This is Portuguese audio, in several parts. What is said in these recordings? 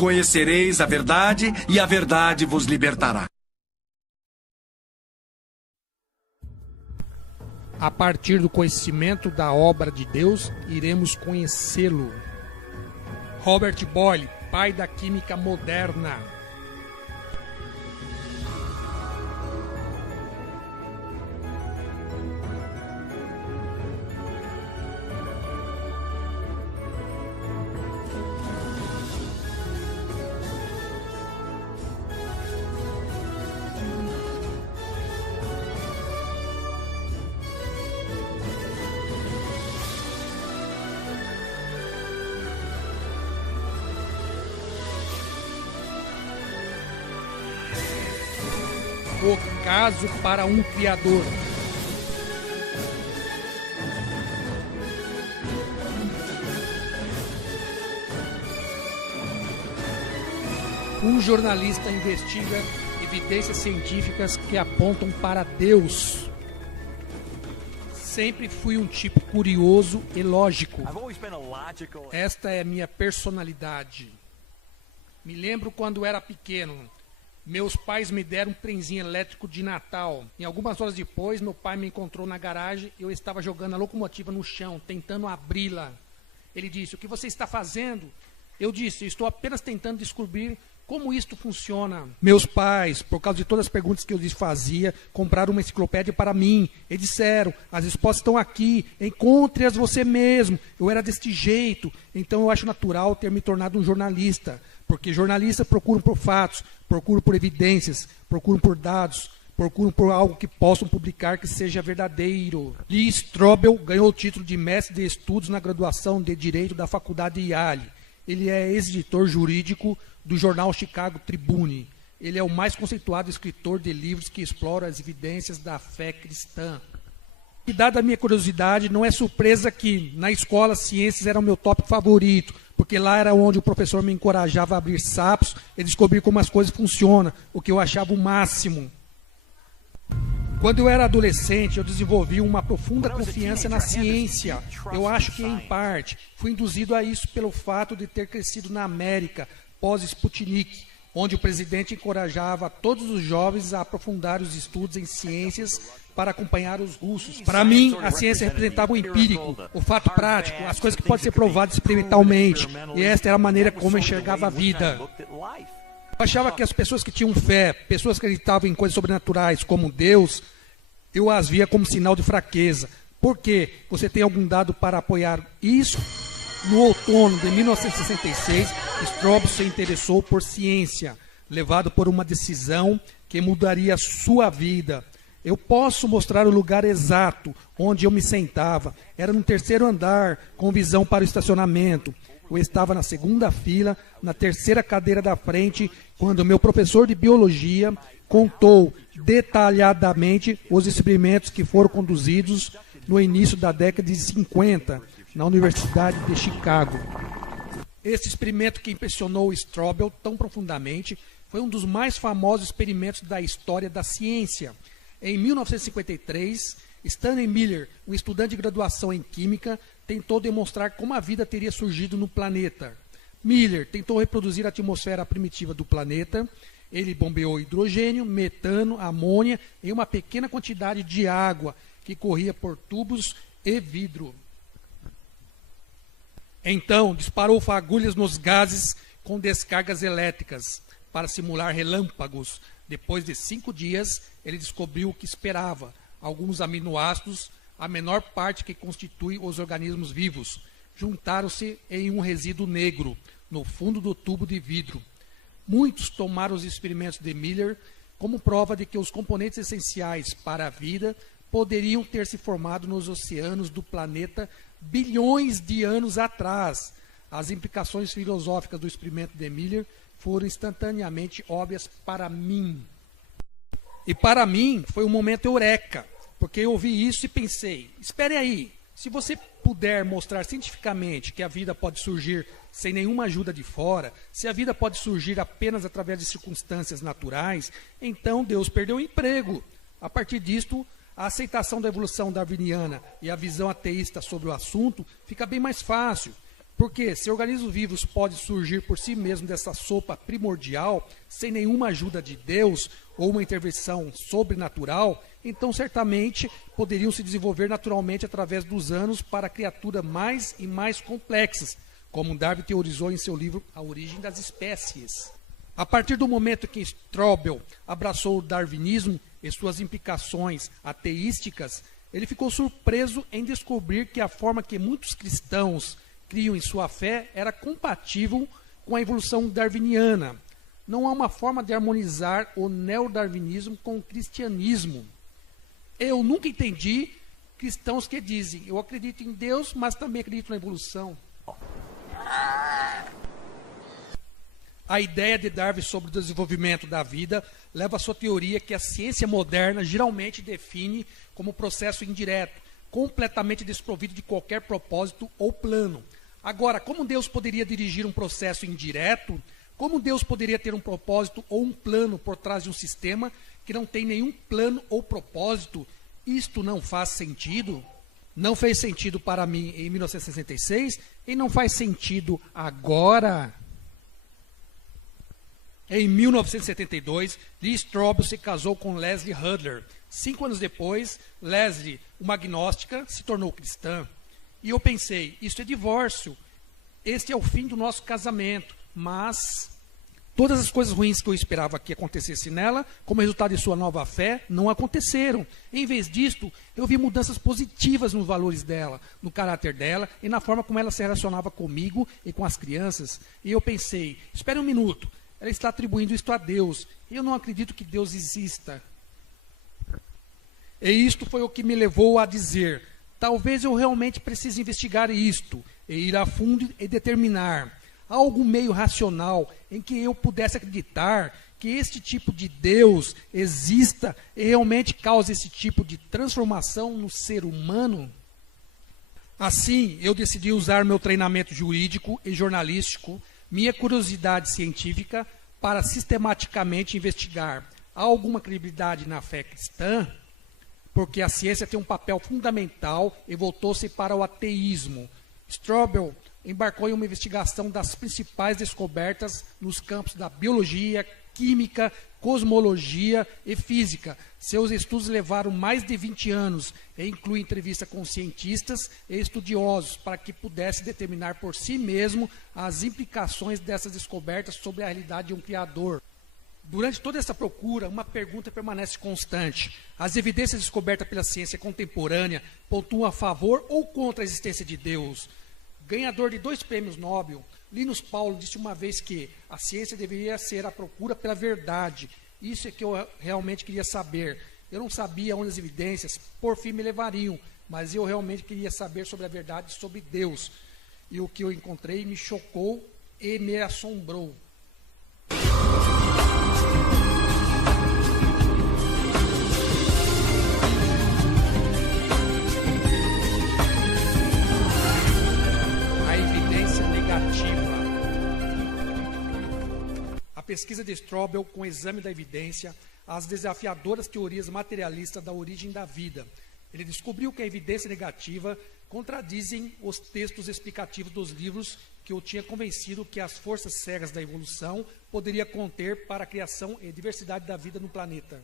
conhecereis a verdade e a verdade vos libertará. A partir do conhecimento da obra de Deus, iremos conhecê-lo. Robert Boyle, pai da química moderna. O caso para um criador. Um jornalista investiga evidências científicas que apontam para Deus. Sempre fui um tipo curioso e lógico. Esta é minha personalidade. Me lembro quando era pequeno. Meus pais me deram um trenzinho elétrico de Natal. E algumas horas depois, meu pai me encontrou na garagem e eu estava jogando a locomotiva no chão, tentando abri-la. Ele disse: "O que você está fazendo?" Eu disse: "Estou apenas tentando descobrir como isto funciona." Meus pais, por causa de todas as perguntas que eu lhes fazia, compraram uma enciclopédia para mim. E disseram: "As respostas estão aqui, encontre-as você mesmo." Eu era deste jeito, então eu acho natural ter me tornado um jornalista. Porque jornalistas procuram por fatos, procuram por evidências, procuram por dados, procuram por algo que possam publicar que seja verdadeiro. Lee Strobel ganhou o título de mestre de estudos na graduação de Direito da Faculdade Yale. Ele é ex-editor jurídico do jornal Chicago Tribune. Ele é o mais conceituado escritor de livros que explora as evidências da fé cristã. E dada a minha curiosidade, não é surpresa que na escola ciências era o meu tópico favorito, porque lá era onde o professor me encorajava a abrir sapos e descobrir como as coisas funcionam, o que eu achava o máximo. Quando eu era adolescente, eu desenvolvi uma profunda confiança na ciência. Eu acho que, em parte, fui induzido a isso pelo fato de ter crescido na América, pós-Sputnik, onde o presidente encorajava todos os jovens a aprofundar os estudos em ciências para acompanhar os russos. Para mim, a ciência representava o empírico, o fato prático, as coisas que podem ser provadas experimentalmente. E esta era a maneira como eu enxergava a vida. Eu achava que as pessoas que tinham fé, pessoas que acreditavam em coisas sobrenaturais, como Deus, eu as via como sinal de fraqueza. Por quê? Você tem algum dado para apoiar isso? No outono de 1966, Strobel se interessou por ciência, levado por uma decisão que mudaria sua vida. Eu posso mostrar o lugar exato onde eu me sentava. Era no terceiro andar, com visão para o estacionamento. Eu estava na segunda fila, na terceira cadeira da frente, quando meu professor de biologia contou detalhadamente os experimentos que foram conduzidos no início da década de 50, na Universidade de Chicago. Esse experimento que impressionou Strobel tão profundamente foi um dos mais famosos experimentos da história da ciência. Em 1953, Stanley Miller, um estudante de graduação em Química, tentou demonstrar como a vida teria surgido no planeta. Miller tentou reproduzir a atmosfera primitiva do planeta. Ele bombeou hidrogênio, metano, amônia em uma pequena quantidade de água que corria por tubos e vidro. Então, disparou fagulhas nos gases com descargas elétricas para simular relâmpagos. Depois de 5 dias, ele descobriu o que esperava: alguns aminoácidos, a menor parte que constitui os organismos vivos, juntaram-se em um resíduo negro, no fundo do tubo de vidro. Muitos tomaram os experimentos de Miller como prova de que os componentes essenciais para a vida poderiam ter se formado nos oceanos do planeta bilhões de anos atrás. As implicações filosóficas do experimento de Miller foram instantaneamente óbvias para mim. E para mim foi um momento eureka, porque eu ouvi isso e pensei: espere aí, se você puder mostrar cientificamente que a vida pode surgir sem nenhuma ajuda de fora, se a vida pode surgir apenas através de circunstâncias naturais, então Deus perdeu o emprego. A partir disto, a aceitação da evolução darwiniana e a visão ateísta sobre o assunto fica bem mais fácil. Porque se organismos vivos podem surgir por si mesmos dessa sopa primordial, sem nenhuma ajuda de Deus ou uma intervenção sobrenatural, então certamente poderiam se desenvolver naturalmente através dos anos para criaturas mais e mais complexas, como Darwin teorizou em seu livro A Origem das Espécies. A partir do momento que Strobel abraçou o darwinismo e suas implicações ateísticas, ele ficou surpreso em descobrir que a forma que muitos cristãos criam em sua fé era compatível com a evolução darwiniana. Não há uma forma de harmonizar o neodarwinismo com o cristianismo. Eu nunca entendi cristãos que dizem, eu acredito em Deus, mas também acredito na evolução. A ideia de Darwin sobre o desenvolvimento da vida leva à sua teoria que a ciência moderna geralmente define como processo indireto, completamente desprovido de qualquer propósito ou plano. Agora, como Deus poderia dirigir um processo indireto? Como Deus poderia ter um propósito ou um plano por trás de um sistema que não tem nenhum plano ou propósito? Isto não faz sentido? Não fez sentido para mim em 1966 e não faz sentido agora. Em 1972, Lee Strobel se casou com Leslie Hudler. 5 anos depois, Leslie, uma agnóstica, se tornou cristã. E eu pensei, isso é divórcio, este é o fim do nosso casamento, mas todas as coisas ruins que eu esperava que acontecesse nela, como resultado de sua nova fé, não aconteceram. Em vez disto, eu vi mudanças positivas nos valores dela, no caráter dela e na forma como ela se relacionava comigo e com as crianças. E eu pensei, espere um minuto, ela está atribuindo isto a Deus, eu não acredito que Deus exista. E isto foi o que me levou a dizer, talvez eu realmente precise investigar isto, e ir a fundo e determinar algum meio racional em que eu pudesse acreditar que este tipo de Deus exista e realmente cause esse tipo de transformação no ser humano. Assim, eu decidi usar meu treinamento jurídico e jornalístico, minha curiosidade científica, para sistematicamente investigar há alguma credibilidade na fé cristã, porque a ciência tem um papel fundamental e voltou-se para o ateísmo. Strobel embarcou em uma investigação das principais descobertas nos campos da biologia, química, cosmologia e física. Seus estudos levaram mais de 20 anos e incluem entrevista com cientistas e estudiosos para que pudesse determinar por si mesmo as implicações dessas descobertas sobre a realidade de um criador. Durante toda essa procura, uma pergunta permanece constante. As evidências descobertas pela ciência contemporânea pontuam a favor ou contra a existência de Deus? Ganhador de 2 prêmios Nobel, Linus Pauling disse uma vez que a ciência deveria ser a procura pela verdade. Isso é que eu realmente queria saber. Eu não sabia onde as evidências, por fim, me levariam, mas eu realmente queria saber sobre a verdade, sobre Deus. E o que eu encontrei me chocou e me assombrou. A pesquisa de Strobel com o exame da evidência, as desafiadoras teorias materialistas da origem da vida. Ele descobriu que a evidência negativa contradizem os textos explicativos dos livros que o tinha convencido que as forças cegas da evolução poderia conter para a criação e diversidade da vida no planeta.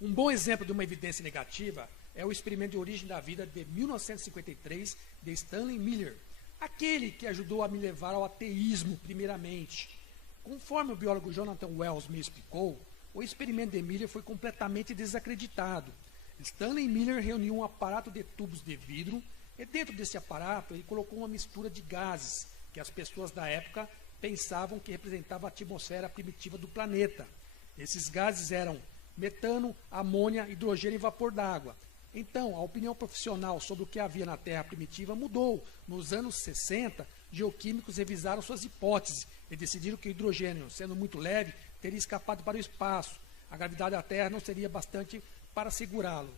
Um bom exemplo de uma evidência negativa é o experimento de origem da vida de 1953 de Stanley Miller, aquele que ajudou a me levar ao ateísmo primeiramente. Conforme o biólogo Jonathan Wells me explicou, o experimento de Miller foi completamente desacreditado. Stanley Miller reuniu um aparato de tubos de vidro e dentro desse aparato ele colocou uma mistura de gases que as pessoas da época pensavam que representava a atmosfera primitiva do planeta. Esses gases eram metano, amônia, hidrogênio e vapor d'água. Então, a opinião profissional sobre o que havia na Terra primitiva mudou. Nos anos 60, geoquímicos revisaram suas hipóteses e decidiram que o hidrogênio, sendo muito leve, teria escapado para o espaço. A gravidade da Terra não seria bastante para segurá-lo.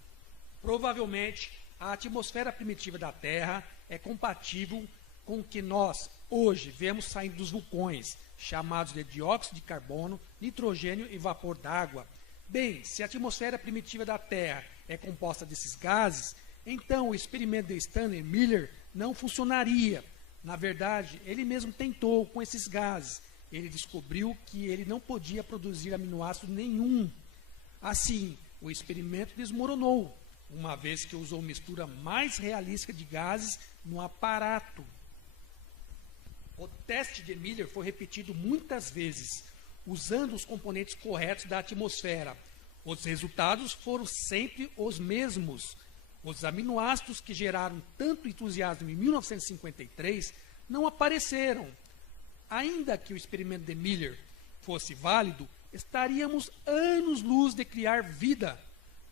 Provavelmente, a atmosfera primitiva da Terra é compatível com o que nós, hoje, vemos saindo dos vulcões, chamados de dióxido de carbono, nitrogênio e vapor d'água. Bem, se a atmosfera primitiva da Terra é composta desses gases, então o experimento de Stanley Miller não funcionaria. Na verdade, ele mesmo tentou com esses gases. Ele descobriu que ele não podia produzir aminoácido nenhum. Assim, o experimento desmoronou, uma vez que usou mistura mais realística de gases no aparato. O teste de Miller foi repetido muitas vezes, usando os componentes corretos da atmosfera. Os resultados foram sempre os mesmos. Os aminoácidos que geraram tanto entusiasmo em 1953 não apareceram. Ainda que o experimento de Miller fosse válido, estaríamos anos-luz de criar vida.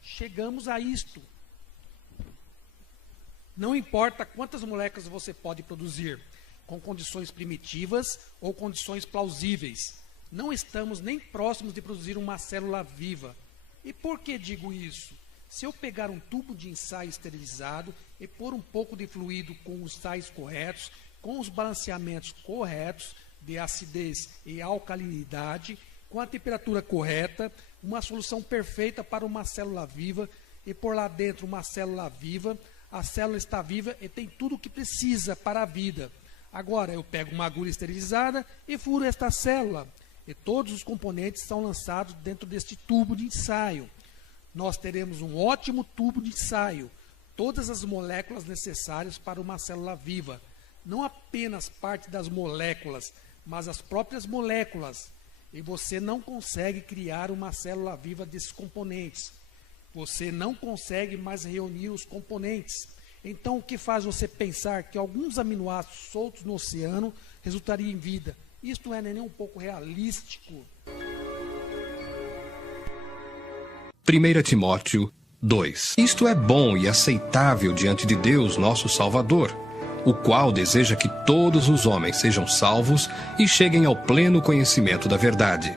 Chegamos a isto. Não importa quantas moléculas você pode produzir, com condições primitivas ou condições plausíveis. Não estamos nem próximos de produzir uma célula viva. E por que digo isso? Se eu pegar um tubo de ensaio esterilizado e pôr um pouco de fluido com os sais corretos, com os balanceamentos corretos de acidez e alcalinidade, com a temperatura correta, uma solução perfeita para uma célula viva, e por lá dentro uma célula viva, a célula está viva e tem tudo o que precisa para a vida. Agora eu pego uma agulha esterilizada e furo esta célula, e todos os componentes são lançados dentro deste tubo de ensaio. Nós teremos um ótimo tubo de ensaio, todas as moléculas necessárias para uma célula viva, não apenas parte das moléculas, mas as próprias moléculas. E você não consegue criar uma célula viva desses componentes. Você não consegue mais reunir os componentes. Então, o que faz você pensar que alguns aminoácidos soltos no oceano resultariam em vida? Isto não é nem um pouco realístico. 1 Timóteo 2. Isto é bom e aceitável diante de Deus, nosso Salvador, o qual deseja que todos os homens sejam salvos e cheguem ao pleno conhecimento da verdade.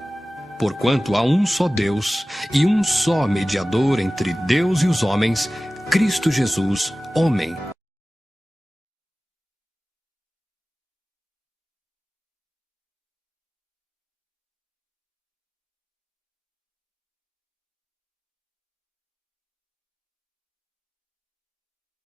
Porquanto há um só Deus e um só mediador entre Deus e os homens, Cristo Jesus, homem,